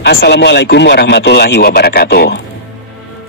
Assalamualaikum warahmatullahi wabarakatuh.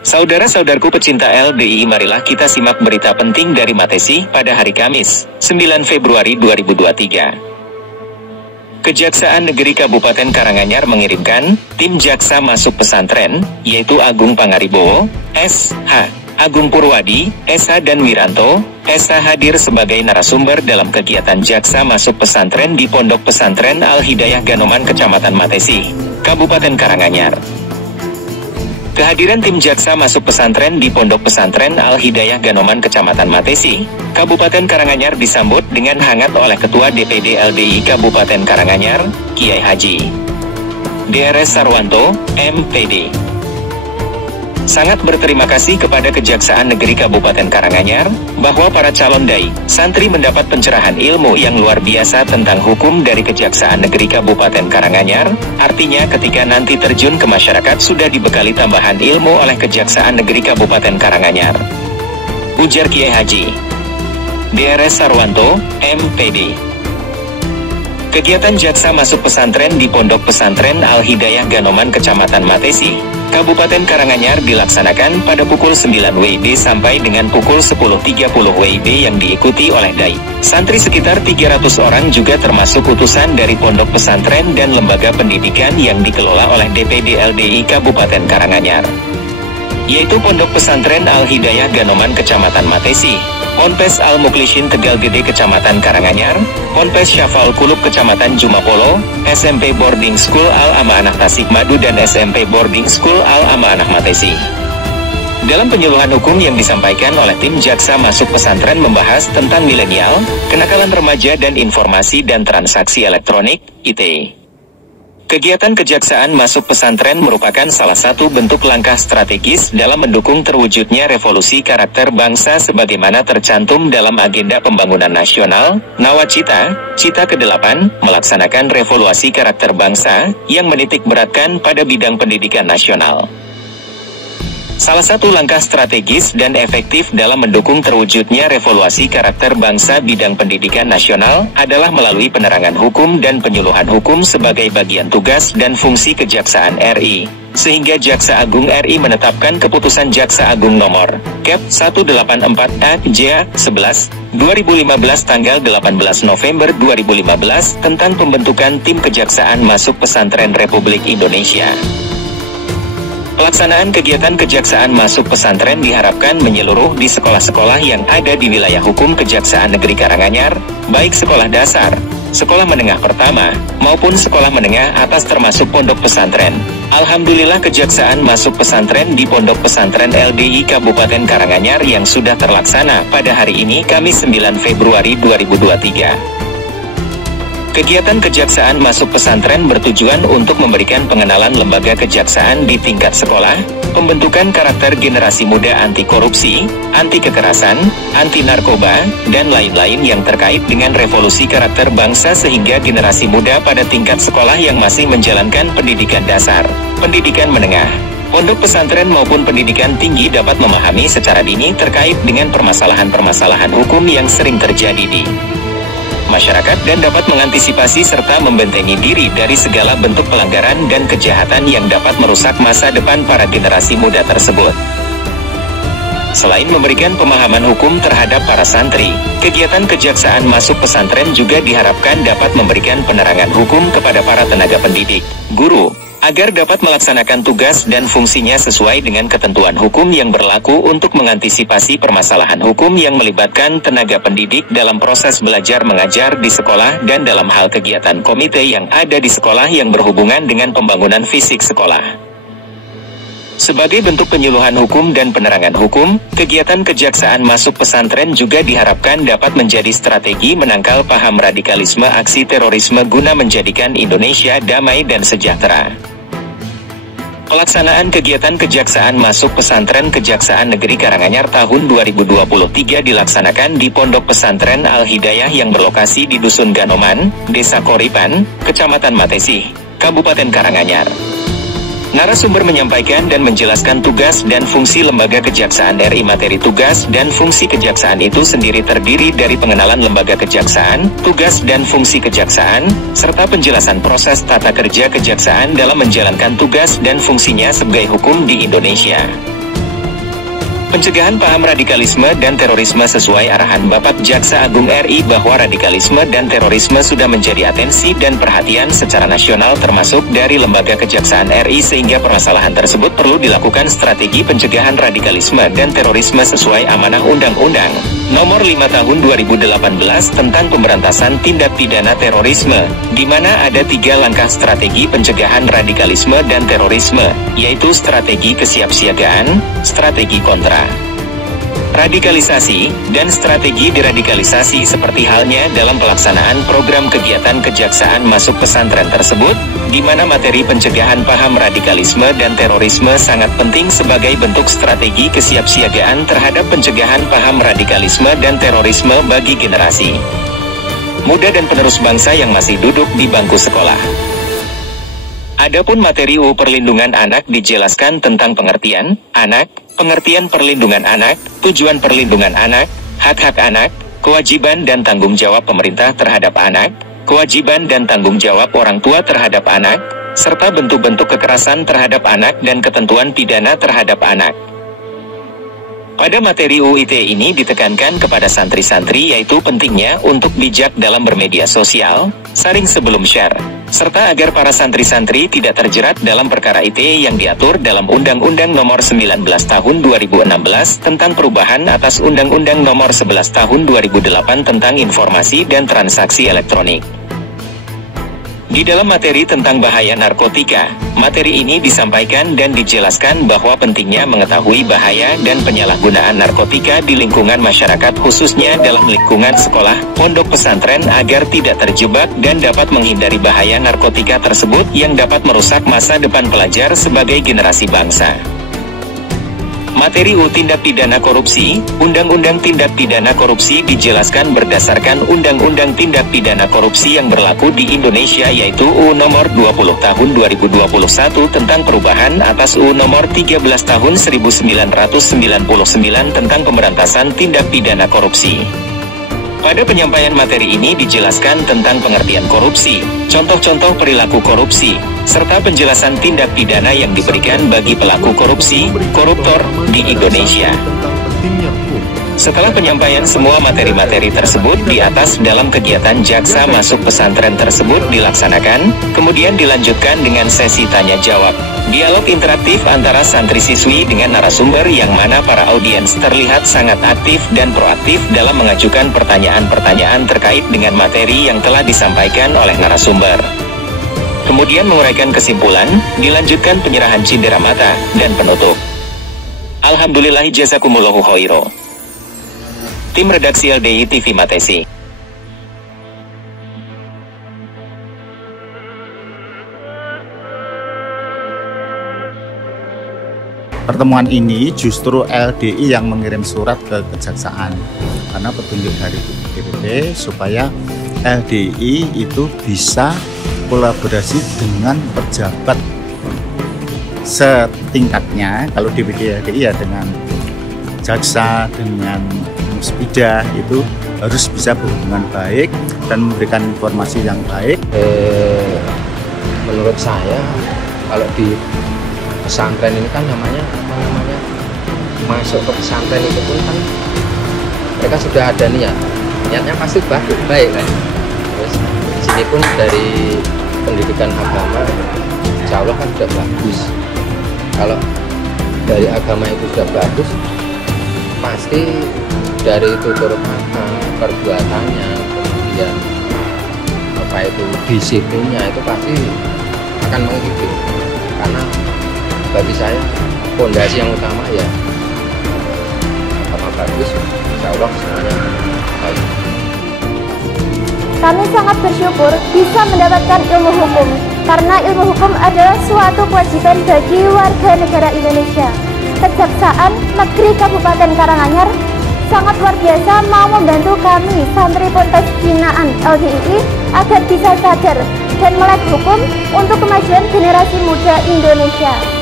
Saudara-saudaraku pecinta LDI, marilah kita simak berita penting dari Matesi pada hari Kamis, 9 Februari 2023. Kejaksaan Negeri Kabupaten Karanganyar mengirimkan tim jaksa masuk pesantren, yaitu Agung Pangaribowo, S.H., Agung Purwadi, S.H. dan Wiranto, S.H. hadir sebagai narasumber dalam kegiatan jaksa masuk pesantren di Pondok Pesantren Al-Hidayah Ganoman, Kecamatan Matesi, Kabupaten Karanganyar. Kehadiran tim jaksa masuk pesantren di Pondok Pesantren Al-Hidayah Ganoman, Kecamatan Matesi, Kabupaten Karanganyar disambut dengan hangat oleh Ketua DPD LDI Kabupaten Karanganyar, Kiai Haji Drs. Sarwanto, MPD. Sangat berterima kasih kepada Kejaksaan Negeri Kabupaten Karanganyar, bahwa para calon dai, santri mendapat pencerahan ilmu yang luar biasa tentang hukum dari Kejaksaan Negeri Kabupaten Karanganyar. Artinya ketika nanti terjun ke masyarakat sudah dibekali tambahan ilmu oleh Kejaksaan Negeri Kabupaten Karanganyar, ujar Kiai Haji Drs. Sarwanto, MPD. Kegiatan jaksa masuk pesantren di Pondok Pesantren Al-Hidayah Ganoman, Kecamatan Matesi, Kabupaten Karanganyar dilaksanakan pada pukul 9 WIB sampai dengan pukul 10.30 WIB yang diikuti oleh dai, santri sekitar 300 orang, juga termasuk utusan dari pondok pesantren dan lembaga pendidikan yang dikelola oleh DPD LDI Kabupaten Karanganyar, yaitu Pondok Pesantren Al-Hidayah Ganoman Kecamatan Matesi, Ponpes Al-Muklishin Tegal Gede Kecamatan Karanganyar, Ponpes Syafal Kulub Kecamatan Jumapolo, SMP Boarding School Al-Ama Anak Tasikmadu dan SMP Boarding School Al-Ama Anak Matesi. Dalam penyuluhan hukum yang disampaikan oleh tim jaksa masuk pesantren membahas tentang milenial, kenakalan remaja dan informasi dan transaksi elektronik, IT. Kegiatan kejaksaan masuk pesantren merupakan salah satu bentuk langkah strategis dalam mendukung terwujudnya revolusi karakter bangsa sebagaimana tercantum dalam agenda pembangunan nasional, Nawacita, Cita ke-8, melaksanakan revolusi karakter bangsa, yang menitik beratkan pada bidang pendidikan nasional. Salah satu langkah strategis dan efektif dalam mendukung terwujudnya revolusi karakter bangsa bidang pendidikan nasional adalah melalui penerangan hukum dan penyuluhan hukum sebagai bagian tugas dan fungsi Kejaksaan RI. Sehingga Jaksa Agung RI menetapkan Keputusan Jaksa Agung Nomor Kep 184-A-J 11 2015 tanggal 18 November 2015 tentang pembentukan tim kejaksaan masuk pesantren Republik Indonesia. Pelaksanaan kegiatan kejaksaan masuk pesantren diharapkan menyeluruh di sekolah-sekolah yang ada di wilayah hukum Kejaksaan Negeri Karanganyar, baik sekolah dasar, sekolah menengah pertama, maupun sekolah menengah atas termasuk pondok pesantren. Alhamdulillah kejaksaan masuk pesantren di Pondok Pesantren LDI Kabupaten Karanganyar yang sudah terlaksana pada hari ini Kamis 9 Februari 2023. Kegiatan kejaksaan masuk pesantren bertujuan untuk memberikan pengenalan lembaga kejaksaan di tingkat sekolah, pembentukan karakter generasi muda anti korupsi, anti kekerasan, anti narkoba, dan lain-lain yang terkait dengan revolusi karakter bangsa sehingga generasi muda pada tingkat sekolah yang masih menjalankan pendidikan dasar, pendidikan menengah, pondok pesantren maupun pendidikan tinggi dapat memahami secara dini terkait dengan permasalahan-permasalahan hukum yang sering terjadi di masyarakat dan dapat mengantisipasi serta membentengi diri dari segala bentuk pelanggaran dan kejahatan yang dapat merusak masa depan para generasi muda tersebut. Selain memberikan pemahaman hukum terhadap para santri, kegiatan kejaksaan masuk pesantren juga diharapkan dapat memberikan penerangan hukum kepada para tenaga pendidik, guru, agar dapat melaksanakan tugas dan fungsinya sesuai dengan ketentuan hukum yang berlaku untuk mengantisipasi permasalahan hukum yang melibatkan tenaga pendidik dalam proses belajar mengajar di sekolah dan dalam hal kegiatan komite yang ada di sekolah yang berhubungan dengan pembangunan fisik sekolah. Sebagai bentuk penyuluhan hukum dan penerangan hukum, kegiatan kejaksaan masuk pesantren juga diharapkan dapat menjadi strategi menangkal paham radikalisme aksi terorisme guna menjadikan Indonesia damai dan sejahtera. Pelaksanaan kegiatan kejaksaan masuk pesantren Kejaksaan Negeri Karanganyar tahun 2023 dilaksanakan di Pondok Pesantren Al-Hidayah yang berlokasi di Dusun Ganoman, Desa Koripan, Kecamatan Matesi, Kabupaten Karanganyar. Narasumber menyampaikan dan menjelaskan tugas dan fungsi Lembaga Kejaksaan RI. Materi tugas dan fungsi kejaksaan itu sendiri terdiri dari pengenalan lembaga kejaksaan, tugas dan fungsi kejaksaan, serta penjelasan proses tata kerja kejaksaan dalam menjalankan tugas dan fungsinya sebagai hukum di Indonesia. Pencegahan paham radikalisme dan terorisme. Sesuai arahan Bapak Jaksa Agung RI bahwa radikalisme dan terorisme sudah menjadi atensi dan perhatian secara nasional termasuk dari Lembaga Kejaksaan RI, sehingga permasalahan tersebut perlu dilakukan strategi pencegahan radikalisme dan terorisme sesuai amanah Undang-Undang Nomor 5 Tahun 2018 tentang Pemberantasan Tindak Pidana Terorisme, di mana ada 3 langkah strategi pencegahan radikalisme dan terorisme, yaitu strategi kesiapsiagaan, strategi kontra radikalisasi, dan strategi deradikalisasi. Seperti halnya dalam pelaksanaan program kegiatan kejaksaan masuk pesantren tersebut, di mana materi pencegahan paham radikalisme dan terorisme sangat penting sebagai bentuk strategi kesiapsiagaan terhadap pencegahan paham radikalisme dan terorisme bagi generasi muda dan penerus bangsa yang masih duduk di bangku sekolah. Adapun materi UU Perlindungan Anak dijelaskan tentang pengertian anak, pengertian perlindungan anak, tujuan perlindungan anak, hak-hak anak, kewajiban dan tanggung jawab pemerintah terhadap anak, kewajiban dan tanggung jawab orang tua terhadap anak, serta bentuk-bentuk kekerasan terhadap anak dan ketentuan pidana terhadap anak. Pada materi UU ITE ini ditekankan kepada santri-santri yaitu pentingnya untuk bijak dalam bermedia sosial, saring sebelum share, serta agar para santri-santri tidak terjerat dalam perkara ITE yang diatur dalam Undang-Undang Nomor 19 Tahun 2016 tentang perubahan atas Undang-Undang Nomor 11 Tahun 2008 tentang Informasi dan Transaksi Elektronik. Di dalam materi tentang bahaya narkotika, materi ini disampaikan dan dijelaskan bahwa pentingnya mengetahui bahaya dan penyalahgunaan narkotika di lingkungan masyarakat, khususnya dalam lingkungan sekolah, pondok pesantren, agar tidak terjebak dan dapat menghindari bahaya narkotika tersebut yang dapat merusak masa depan pelajar sebagai generasi bangsa. Materi UU Tindak Pidana Korupsi, Undang-Undang Tindak Pidana Korupsi dijelaskan berdasarkan Undang-Undang Tindak Pidana Korupsi yang berlaku di Indonesia, yaitu UU Nomor 20 Tahun 2021 tentang perubahan atas UU Nomor 13 Tahun 1999 tentang Pemberantasan Tindak Pidana Korupsi. Pada penyampaian materi ini dijelaskan tentang pengertian korupsi, contoh-contoh perilaku korupsi, serta penjelasan tindak pidana yang diberikan bagi pelaku korupsi, koruptor, di Indonesia. Setelah penyampaian semua materi-materi tersebut di atas dalam kegiatan Jaksa Masuk Pesantren tersebut dilaksanakan, kemudian dilanjutkan dengan sesi tanya-jawab, dialog interaktif antara santri siswi dengan narasumber yang mana para audiens terlihat sangat aktif dan proaktif dalam mengajukan pertanyaan-pertanyaan terkait dengan materi yang telah disampaikan oleh narasumber. Kemudian menguraikan kesimpulan, dilanjutkan penyerahan cindera mata, dan penutup. Alhamdulillah jazakumullahu khairan. Tim Redaksi LDI TV Matesi. Pertemuan ini justru LDI yang mengirim surat ke Kejaksaan karena petunjuk dari DPP supaya LDI itu bisa kolaborasi dengan pejabat setingkatnya. Kalau DPD LDI ya dengan jaksa, dengan Muspida, itu harus bisa berhubungan baik dan memberikan informasi yang baik. Menurut saya kalau di pesantren ini kan namanya masuk ke pesantren itu pun kan mereka sudah ada niatnya pasti baik kan. Terus di sini pun dari pendidikan agama insya Allah kan sudah bagus. Kalau dari agama itu sudah bagus, pasti dari tutur kata, perbuatannya, kemudian apa itu disiplinnya itu pasti akan mengikuti. Karena bagi saya fondasi yang utama ya agama bagus, insya Allah semuanya baik. Kami sangat bersyukur bisa mendapatkan ilmu hukum, karena ilmu hukum adalah suatu kewajiban bagi warga negara Indonesia. Kejaksaan Negeri Kabupaten Karanganyar sangat luar biasa mau membantu kami santri Ponpes Binaan LDII agar bisa sadar dan melek hukum untuk kemajuan generasi muda Indonesia.